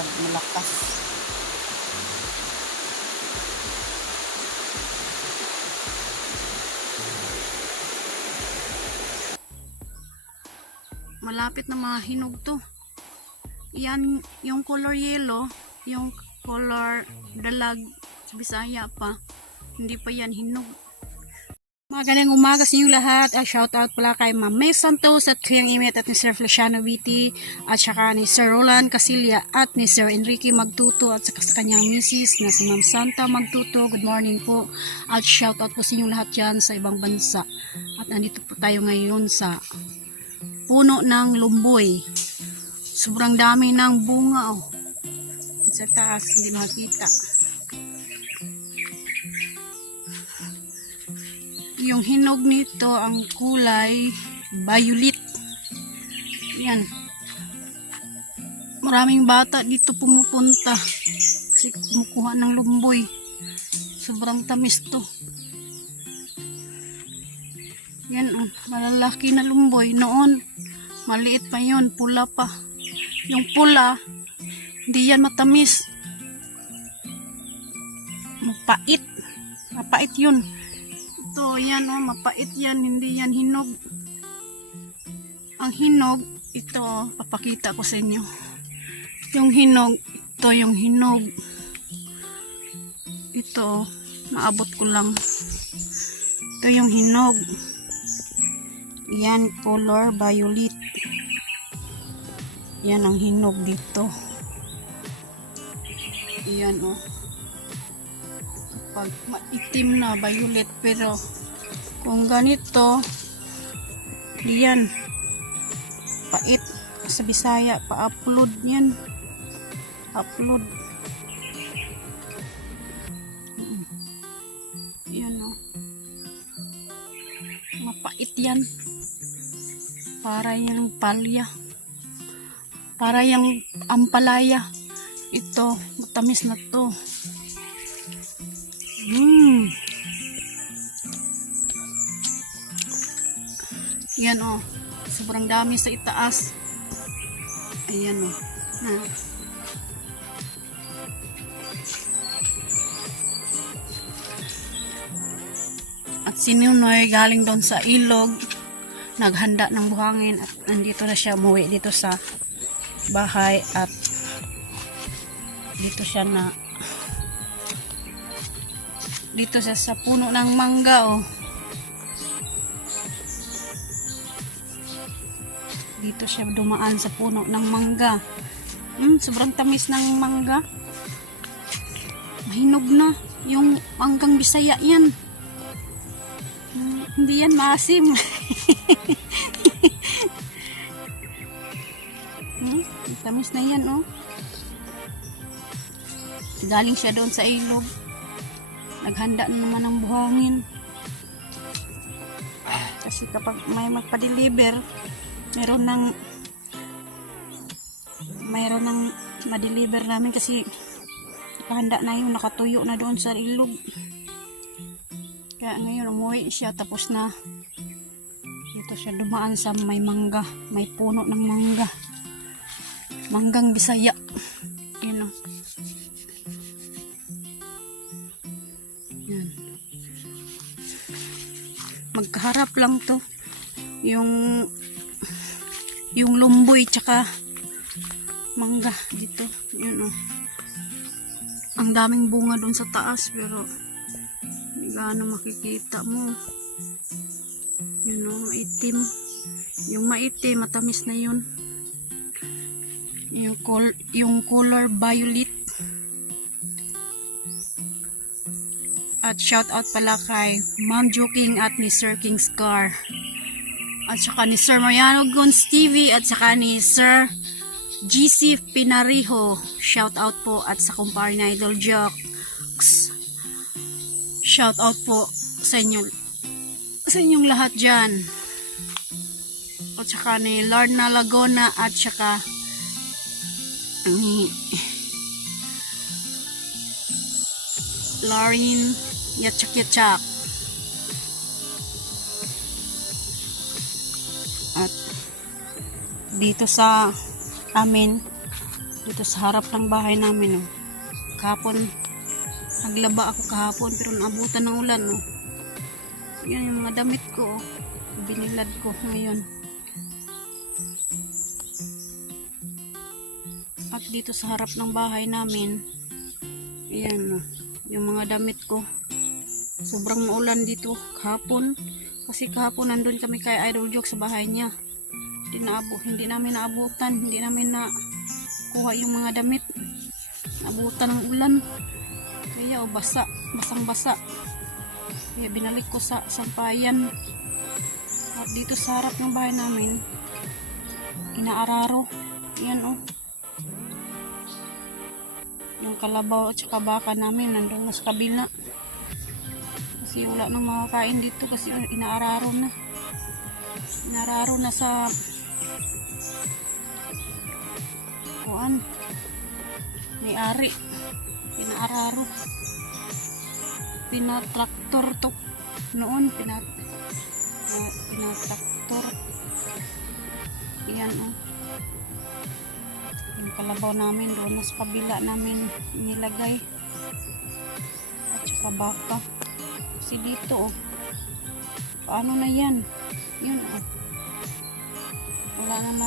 pag malakas. Malapit na mga hinog to. Yan yung color yellow, yung color dalag sa Bisaya pa. Hindi pa yan hinog. Magandang umaga sa inyo lahat. Shout out pala kay Ma'am May Santos at Kuyang Imet at ni Sir Feliciano Viti at saka ni Sir Roland Casilya at ni Sir Enrique Magtuto at saka sa kanyang misis na si Ma'am Santa Magtuto. Good morning po. At shout out po sa inyo lahat dyan sa ibang bansa. At nandito po tayo ngayon sa puno ng lumboy. Sobrang dami ng bunga oh. Sa taas hindi makita. Yung hinog nito ang kulay violet. Yan. Maraming bata dito pumupunta kasi kumukuha ng lumboy. Sobrang tamis to. Yan oh, malalaki na lumboy. Noon maliit pa yun, pula pa. Yung pula hindi yan matamis. Mapait. Mapait yun. Ito, yan o, mapait yan, hindi yan hinog. Ang hinog, ito, papakita ko sa inyo. Yung hinog, ito yung hinog. Ito, maabot ko lang. Ito yung hinog. Yan, color violet. Yan ang hinog dito. Yan o. Pag maitim na violet, pero kung ganito diyan pait sa Bisaya, pa-upload yan, upload. Yan o, mapait yan, para yung palya, para yung ampalaya. Ito matamis na to. Yan oh, sobrang dami sa itaas. Ayan oh. At si Nunoy galing doon sa ilog, naghanda ng buhangin at nandito na siya, umuwi dito sa bahay at dito siya sa puno ng mangga oh. Dito siya dumaan sa puno ng mangga. Sobrang tamis ng mangga. Mahinog na. Yung manggang Bisaya yan. Hindi yan maasim. Tamis na yan oh. Galing siya doon sa ilog. Naghanda na naman ng buhangin. Kasi kapag may magpa-deliver, meron ng ma-deliver namin kasi nakahanda na yun, nakatuyo na doon sa ilog. Kaya ngayon umuwi siya, tapos na dito siya dumaan sa may mangga, may puno ng mangga, manggang Bisaya. Yun o. Yan. Magkaharap lang to yung lumboy tsaka mangga dito. Yun oh. Ang daming bunga doon sa taas pero hindi gaano makikita mo. Yun oh, maitim. Yung maitim matamis na yun. Yung color violet. At shout out pala kay Ma'am Joking at ni Sir King Scar. At saka ni Sir Mariano Guns TV at saka ni Sir GC Pinariho. Shout out po at sa kumpare na Idol Jokes. Shout out po sa inyong lahat dyan. At saka ni Lorna Lagona at saka ni Lauren Yatsak. At dito sa amin Dito sa harap ng bahay namin, oh. Kahapon, naglaba ako kahapon pero naabutan ng ulan, oh. Yan yung mga damit ko, oh. Binilad ko ngayon. At dito sa harap ng bahay namin, ayan, oh, yung mga damit ko. Sobrang maulan dito kahapon. Kasi kahapon nandun kami kay Idol Joke sa bahay niya. Hindi namin naabutan. Hindi namin nakuha yung mga damit. Naabutan ng ulan. Kaya basang basa. Kaya binalik ko sa sampayan. At dito sa harap ng bahay namin, inaararo. Yan, oh. Yung kalabaw at saka baka namin nandun na sa kabila. Kasi wala nang makakain dito kasi inaararo na. Inaararo na sa kuan. May-ari. Pinaararo. Pinatraktor to. Noon, pinatraktor. Yan, oh. Yung kalabaw namin doon na sa kabila namin nilagay. At saka baka. Kasi dito, oh. Paano na yan? Yun, oh. Walang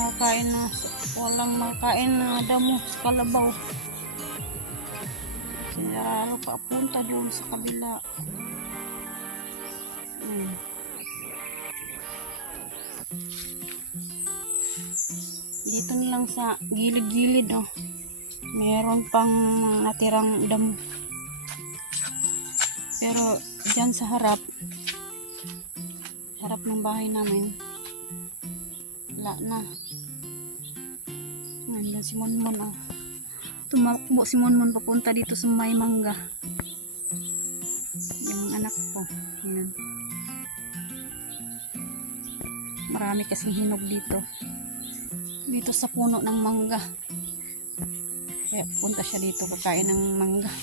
makakain na damo sa kalabaw. Kaya papunta doon sa kabila. Dito nilang sa gilid-gilid, oh. Meron pang natirang damo. Pero dyan sa harap ng bahay namin, wala na. Nandun si Monmon, oh. Tumakbo si Monmon papunta dito sa may mangga. Yung anak ko. Yan. Marami kasing hinog dito. Dito sa puno ng mangga. Kaya punta siya dito kakain ng mangga.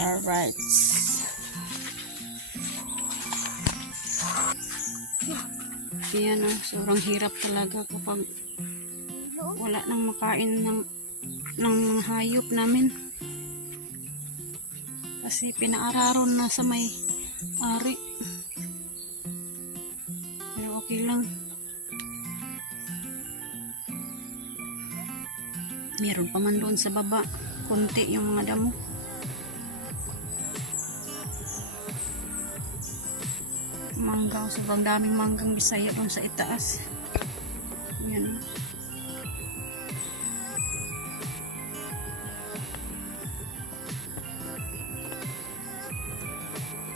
Alright. Yan, oh, sobrang hirap talaga kapag wala nang makain ng mga hayop namin. Kasi pinaararon na sa may ari. Pero okay lang. Meron pa man doon sa baba. Kunti yung mga damo. Mangga, sobrang daming manggang Bisaya doon sa itaas. Yan.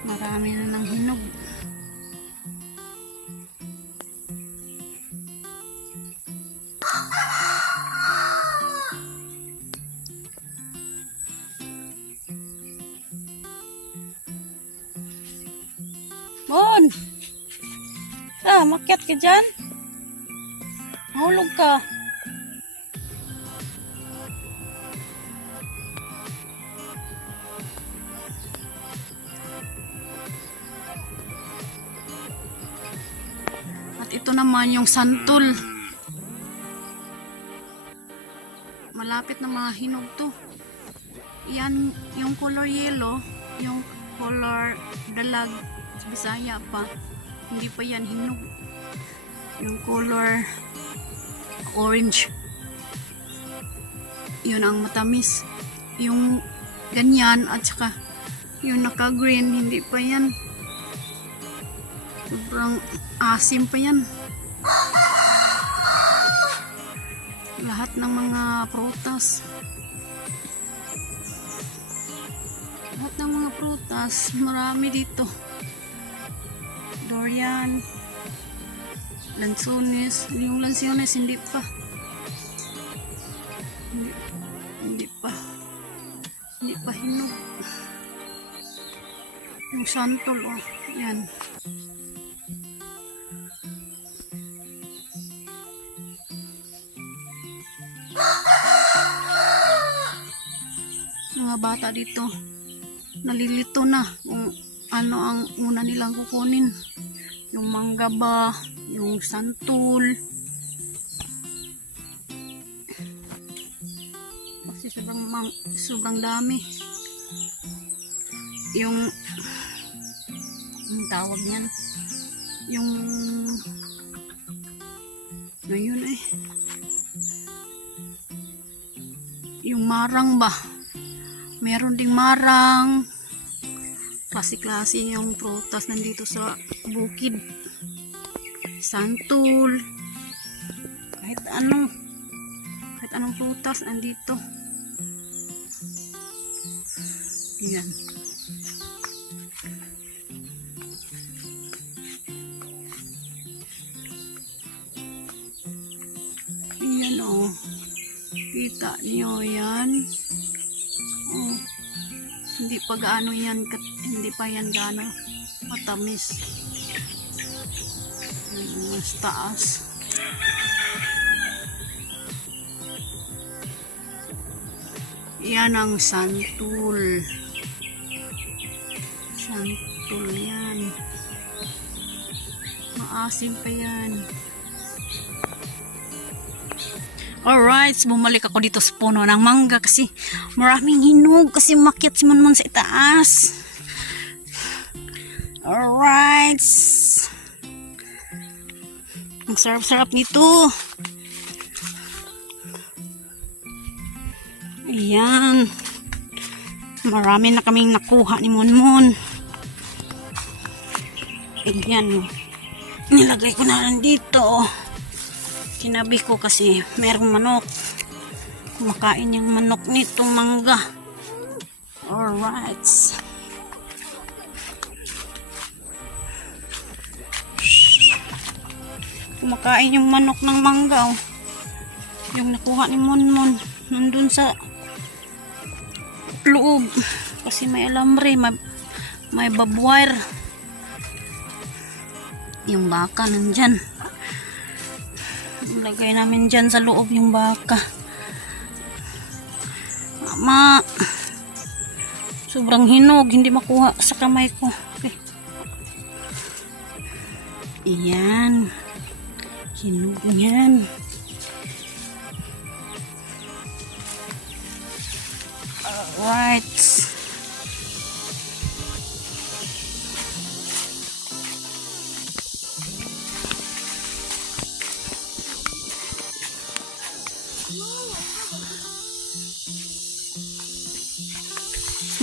Marami na ng hinog. Bon! Makyat ka dyan? Mahulog ka. At ito naman yung santol. Malapit na mga hinog to. Yan yung color yellow, yung color dalag sa Bisaya pa. Hindi pa yan hinog. Yung color orange, yun ang matamis. Yung ganyan at saka yung naka green, hindi pa yan. Sobrang asim pa yan. Lahat ng mga prutas, marami dito. Durian, lansones. Yung lansones hindi pa hinog. Yung santol, oh, yan. Mga bata dito nalilito na kung ano ang una nilang kukunin. Yung mangga ba, yung santol. Kasi sobrang dami. Yung ang tawag niyan, yung ngayon yung marang ba, meron ding marang, klase-klase yung prutas nandito sa bukid. Santol, kahit anong prutas nandito. Yan. Yan o. Kita niyo yan. Oh. Hindi pa gaano yan. Hindi pa yan gaano matamis. Mas taas. Yan ang santol. Santol yan. Maasim pa yan. Alright, bumalik ako dito sa puno ng mangga kasi maraming hinog kasi umakyat si Monmon sa itaas. Alright. Ang sarap-sarap nito. Ayan. Marami na kaming nakuha ni Monmon. Ayan. Nilagay ko na lang dito. Kinabi ko kasi merong manok. Kumakain yung manok nitong mangga. Alright. Kumakain yung manok ng mangga. Oh. Yung nakuha ni Monmon. Nandun sa loob. Kasi may alambre. May barbwire. Yung baka nandyan. Lagay namin dyan sa loob yung baka. Mama, sobrang hinog, hindi makuha sa kamay ko. Okay. Ayan, hinog yan. Alright.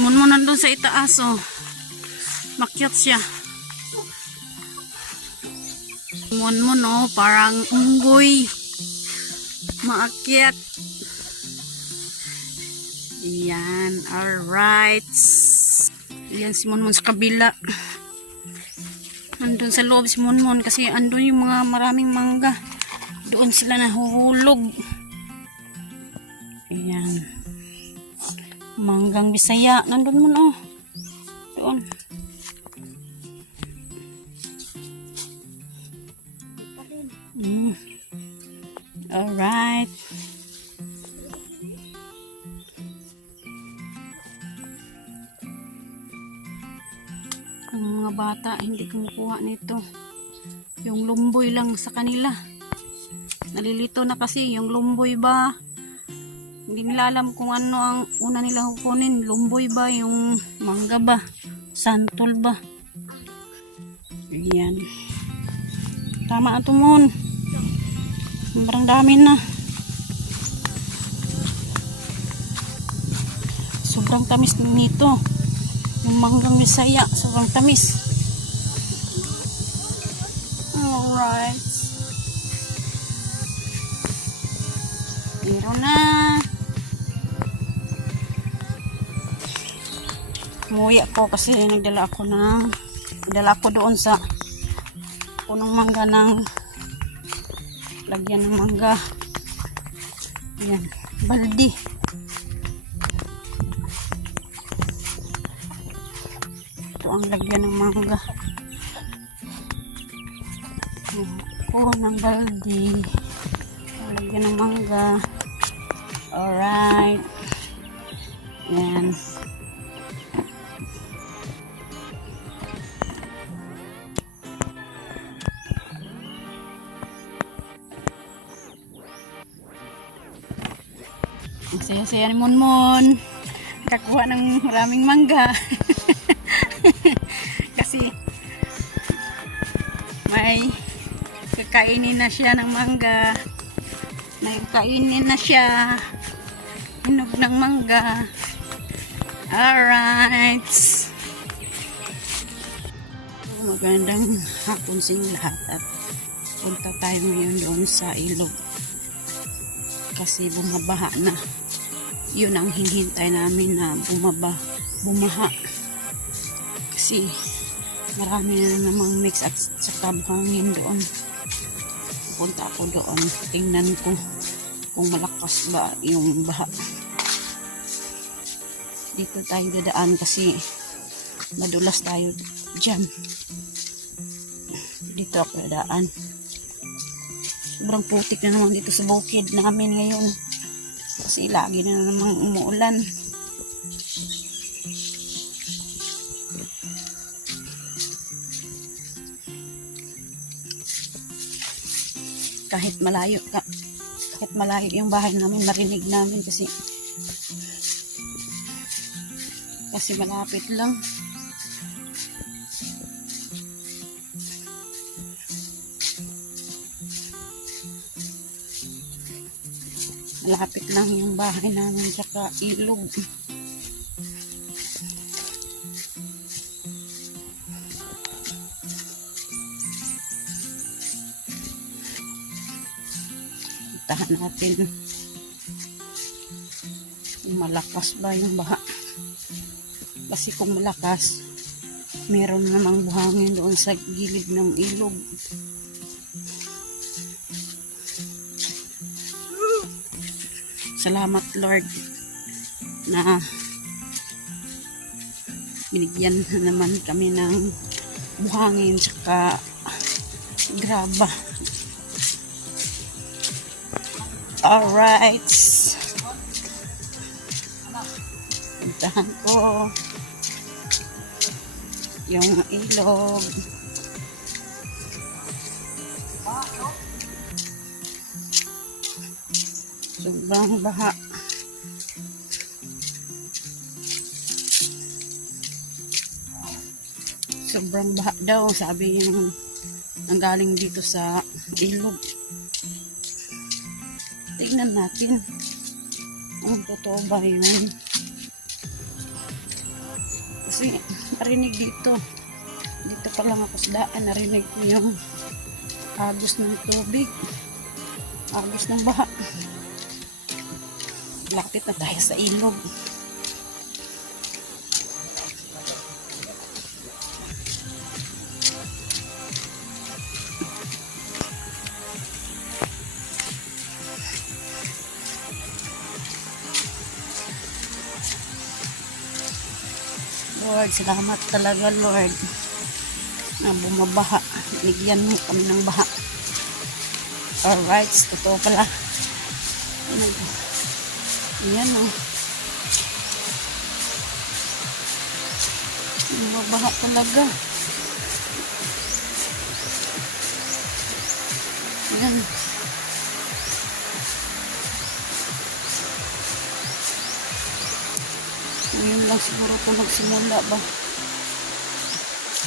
Monmon nandun sa itaas, oh. Makyat siya. Monmon, oh, parang unggoy. Maakyat. Yan, alright. Yan si Monmon sa kabila. Nandun sa loob si Monmon kasi andun yung mga maraming mangga. Doon sila nahuhulog. Ayan. Manggang Bisaya. Nandun mo na. Doon. Alright. Ang mga bata hindi kumukuha nito. Yung lumboy lang sa kanila. Nalilito na kasi yung lumboy ba. Hindi nila alam kung ano ang una nilang kukunin. Lumboy ba? Yung mangga ba? Santol ba? Ayan. Tama ito, Mon. Sobrang dami na. Sobrang tamis nito. Yung manggang Bisaya. Sobrang tamis. Alright. Pero na. Umuwi ako kasi nagdala ako doon sa punong mangga ng lagyan ng mangga. Yan, baldi. Ito ang lagyan ng mangga. Ako ng baldi. Lagyan ng mangga. Alright. Yan. Ang saya-saya ni Monmon. Nakakuha ng maraming mangga. Kasi may kakainin na siya ng mangga. May kakainin na siya. Hinog ng mangga. Alright. Magandang hapon sa inyo lahat at punta tayo ngayon doon sa ilog. Kasi bumabaha na. Yun ang hinihintay namin na bumaha. Kasi marami na namang mix at saka buhangin doon. Punta ako doon. Tingnan ko kung malakas ba yung baha. Dito tayo dadaan kasi madulas tayo dyan. Dito ako dadaan. Sobrang putik na naman dito sa bukid namin ngayon. Kasi lagi na namang umuulan. Kahit malayo yung bahay namin, marinig namin kasi malapit lang. Malapit lang yung bahay namin saka ilog. Tahan natin kung malakas ba yung baha. Kasi kung malakas, meron namang buhangin doon sa gilid ng ilog. Salamat Lord na binigyan na naman kami ng buhangin saka graba. Alright. Puntahan ko yung ilog. Sobrang baha. Sobrang baha daw, sabi yung nanggaling dito sa ilog. Tignan natin kung totoo ba yun. Kasi narinig dito pa lang ako sa daan, narinig ko yung agos ng tubig, agos ng baha. Lapit na tayo sa ilog. Lord, salamat talaga Lord na bumabaha. Bigyan mo kami ng baha. Alright, totoo pala. Ayan o. Bumabaha talaga. Ayan. Ngayon lang siguro ito nagsimula ba.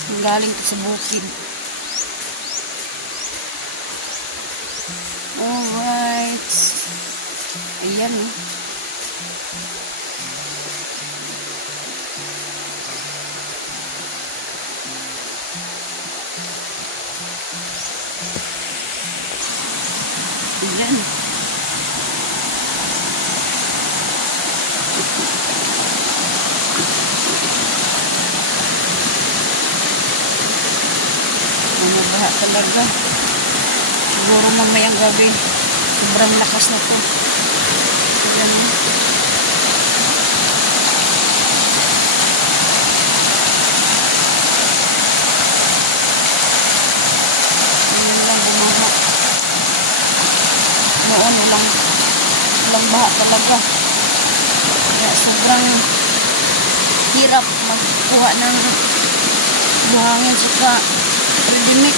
Ang galing ko sa bukid. Alright. Ayan o. Ayan. Bumabaha talaga. Siguro mamayang gabi. Sobrang lakas na to. Ayan. Ayan lang bumaha. Noon walang baha talaga. Kaya sobrang hirap magkuha ng buhangin saka ready mix.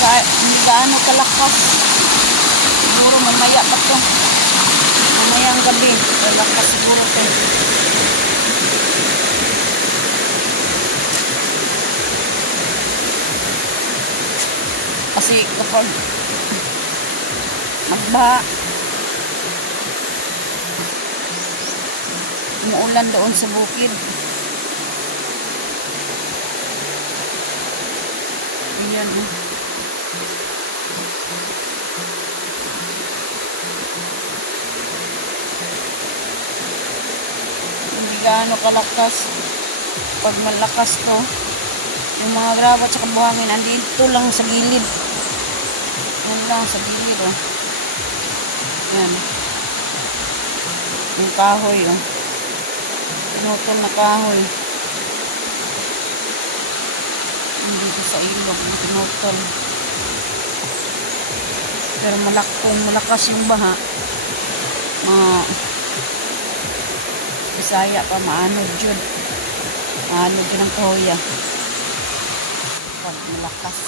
hindi gaano kalakas. Siguro mamaya pa to. Mamayang gabi. Kalakas siguro to. Kasi kapag magbaha, umuulan doon sa bukid. Ayan. Hindi gaano kalakas. Pag malakas to, yung mga graba at saka buhangin, andito lang sa gilid. Yan lang sa gilid, oh. Yan. Yung kahoy, oh. Pinutol na kahoy. Dito sa ilog, yung pinutol. Pero kung malakas yung baha, Bisaya pa, maanod yun. Maanod yun ang kahoya. Pag malakas.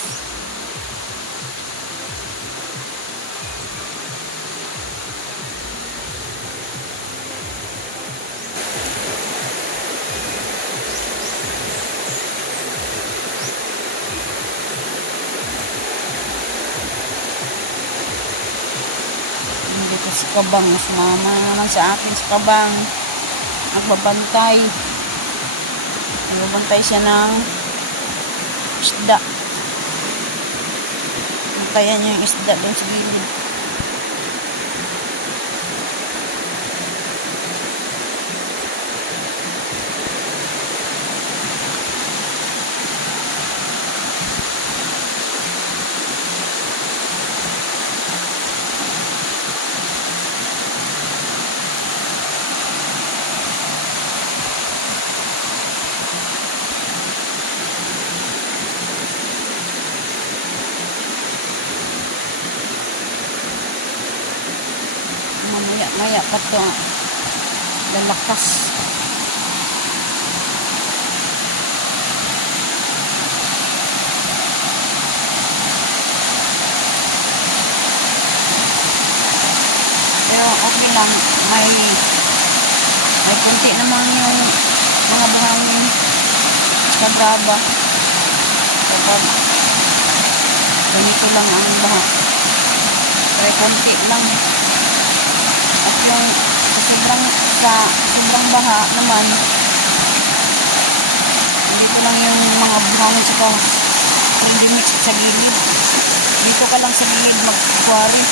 Dito si Kabang, sumama naman sa akin si Kabang. Nagbabantay siya ng isda. Bantayan niya yung isda doon sa gilid. Maya pa ito lalakas. Pero okay lang, may konti naman yung mga buhangin sa graba kapag ganito lang ang baha. Pero konti lang. At yung sobrang baha naman, dito lang yung mga buhangin tsaka hindi mix sa gilid. Dito ka lang sa gilid mag-quarry.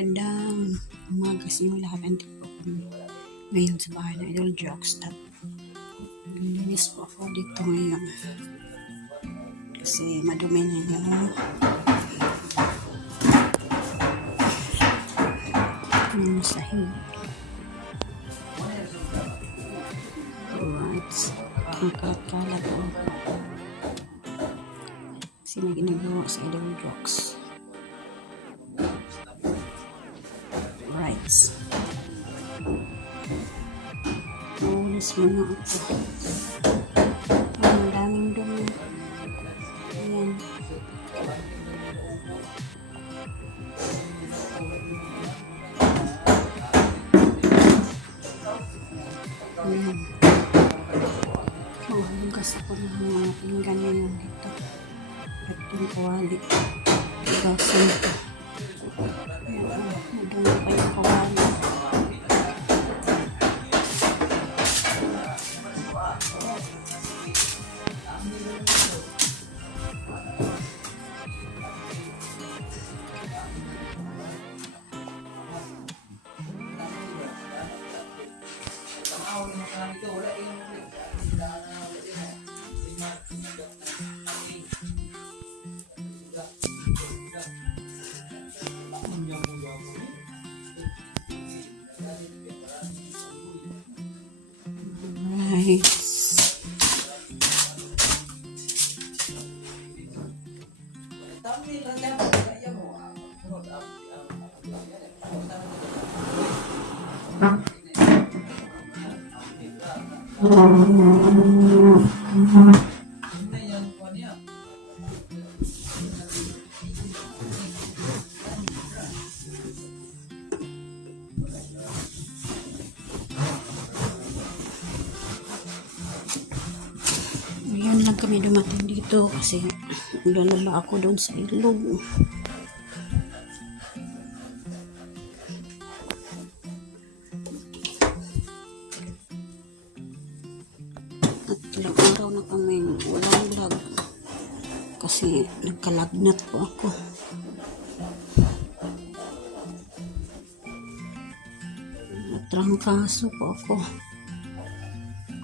Magandang umaga sa inyo lahat. Andito po kami ngayon sa bahay ng Idol Jokes. Linis po ako dito ngayon kasi madumi na yung sahig. Alright, ang kalat po kasi may ginagawa sa Idol Jokes. Rights. Naulis muna ako. Ang daming dumi. Ayan. Ayan. Hugas ako ng mga pinggan ngayon dito. At yung kuwali. Hugasan ko. Ayan. Nadungo pa yung kuwali. Nice. Ngayon lang kami dumating dito kasi lalaba ako doon sa ilog. At ilang araw na kami walang vlog kasi nagkalagnat po ako. Natrangkaso po ako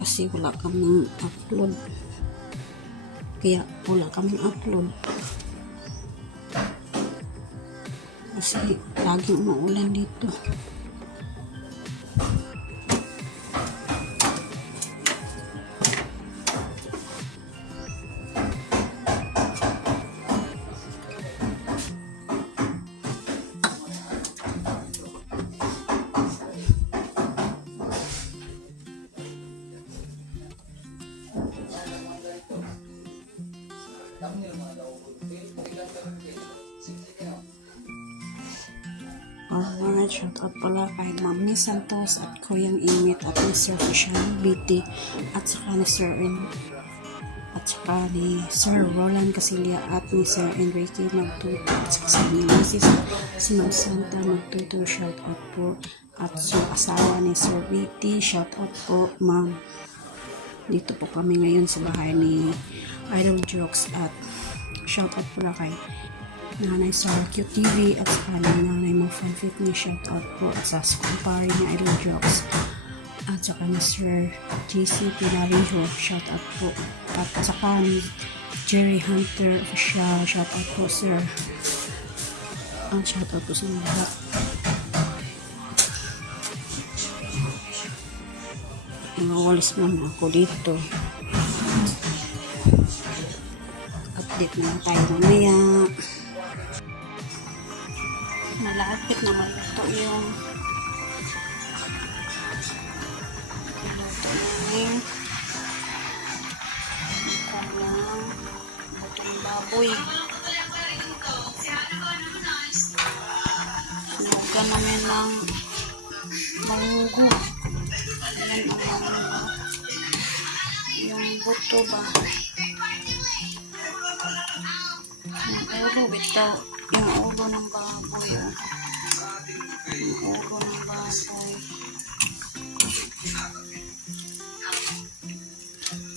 kasi wala kaming upload. Kaya wala kaming upload. Kasi laging umuulan dito. Alright, shout out pala kay Mami Santos at Kuyang Imit at ni Sir Fishani BT at saka ni Sir Sir Roland Casilia at ni Sir Enrique Magtuto at saka ni Mrs. Simon Santa Magtuto, shout out po. At sa asawa ni Sir BT, shout out po ma'am. Dito po kami ngayon sa bahay ni Idol Jokes at shout out pala kay Nanay Sar QTV at saka Nanay mo fan fitness, shout out po. At sa kumpare ni Idol Jokes at saka ni Sir JC Pilarijo, shout out po. At saka ni Jerry Hunter official, shout out po sir. Ang shout out po sa mga lahat. Nawalis naman ako dito. Update naman tayo mamaya. Malapit na maluto yung butong baboy. Sinugan namin ng munggo. Ayan ang yung buto ba? Yung ulo bitaw. Yung ulo ng baboy. Yung ulo ng baboy.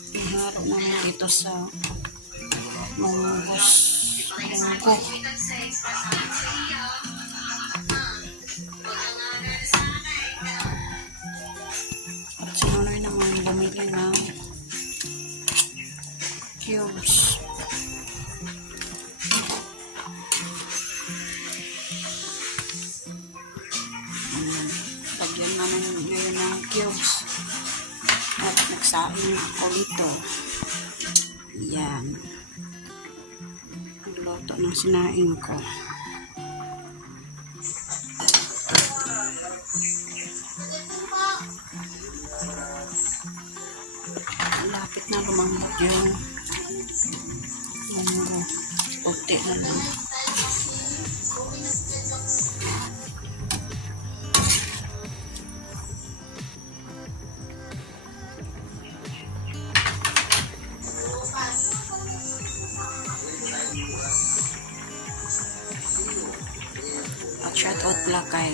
Iharo namin dito sa munggo. At sinunoy naman bumili ng cubes. Lagyan naman ngayon ng cubes. At nagsaing ako dito. Yan. Nagluto ng sinaing ko. Lapit na lumambot yung munggo. Puti na lang. At shout out pala kay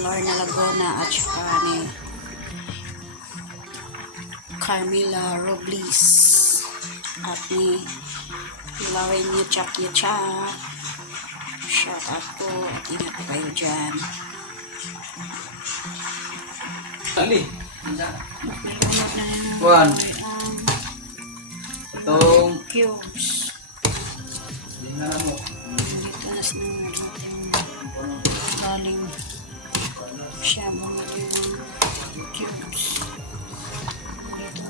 Lorna Laguna at saka ni Carmela Robles at ni Lawin Yuchak. Shout out po at ingat po kayo dyan. Ali. Nilunod na nila Juan. ang cubes. Tingnan mo. Dito na sinunod natin galing siya mga yung cubes. Dito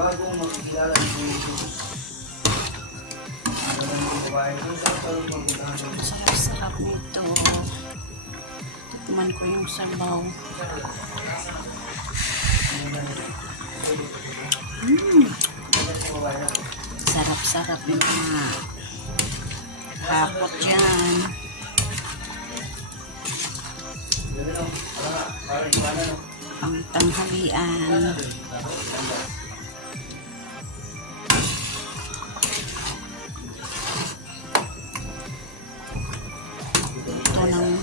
bago magkilala ni Jesus. Ang mga babae kung saan parang magpuntahan mo. Sarap-sarap nito. Tikman ko yung sabaw. Sarap-sarap yung mga hapot yan. Pang tanghalian. Ito ng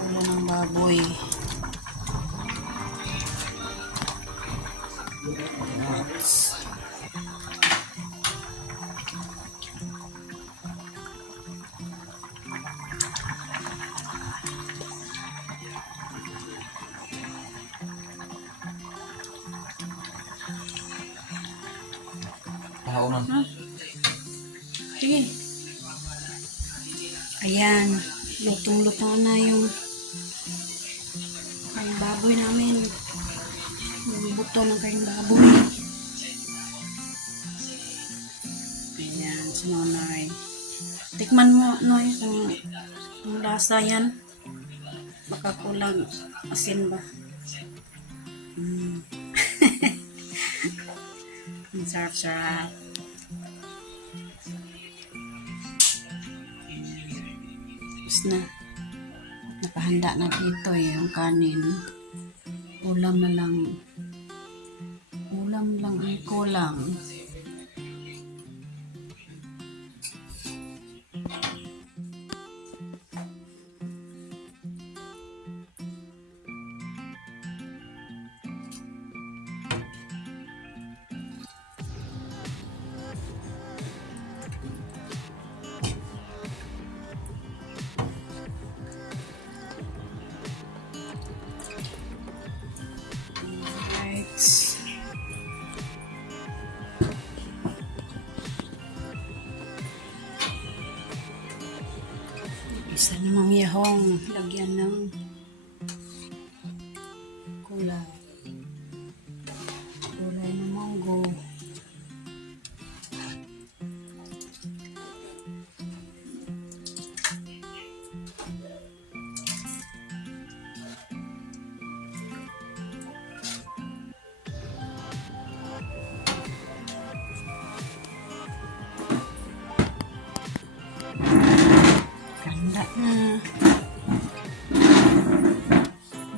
ulo ng baboy. Nuts. Ako man. Sige. Ayan. Lutong-lutong na yung karing baboy namin. Yung buto ng karing baboy. Ayan, si Nonoy. Tikman mo, Noy, kung lasa yan. Baka kulang asin ba? Ang sarap-sarap. Tapos na. Nakahanda na dito yung kanin. Ulam na lang. Ulam lang ang kulang. Isa namang yahong lagyan ng kulay. Kulay ng manggo. Ganda na.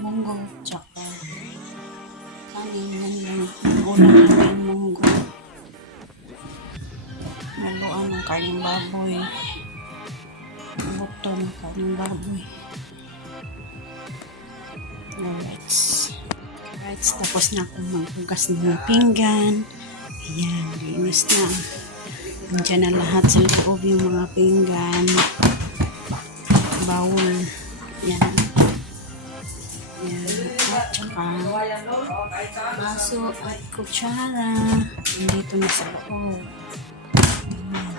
Munggo, tsaka kanin lang. Ulam namin munggo. Naluan ng kaning baboy. Buto ng kaning baboy. Alright, tapos na akong maghugas ng pinggan. Ayan, linis na. Nandiyan na lahat sa loob yung mga pinggan. Bawol. Yan. Yan. At saka baso at kutsara. Nandito na sa loob. Yan.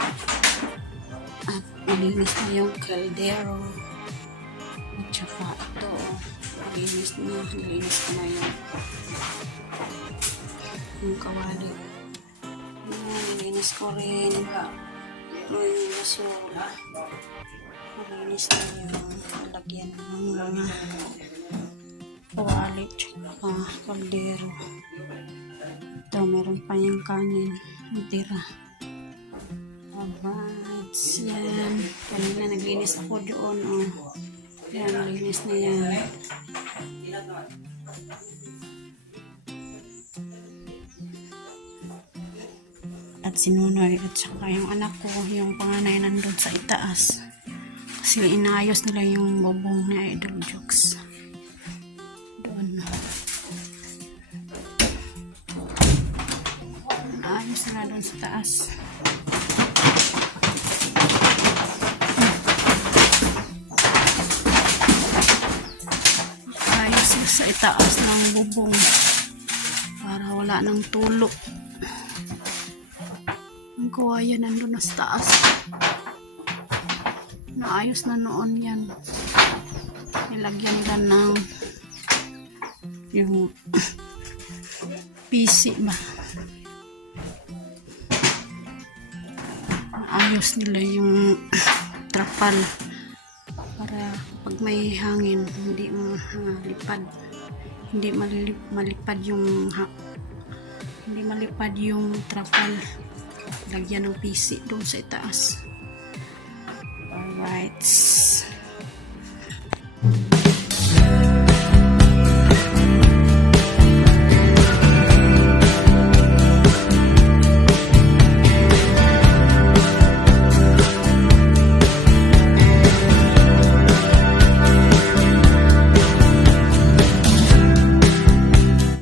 At malinis na yung kaldero. At saka ito. Malinis na. Malinis ko na yung kawali. Yan. Malinis ko rin. Yung basura. Malinis na yung lagyan ng mga kawali tsaka kaldero. Ito, meron pa yung kanin. Tira. Alright. Yan. Kanina naglinis ako doon. Oh. Yan, malinis na yan. At sinunoy at saka yung anak ko, yung panganay nandun sa itaas. Kasi inayos nila yung bubong ni Idol Jokes. Doon. Inayos nila doon sa taas. Ayos sa itaas ng bubong. Para wala nang tulo. Ang kawayan nandun na sa taas. Naayos na noon yan. Nilagyan nila ng yung PC ba? inaayos nila yung trapal para pag may hangin hindi malipad, hindi malipad yung hindi malipad yung trapal. Lagyan ng PC doon sa itaas. Alright.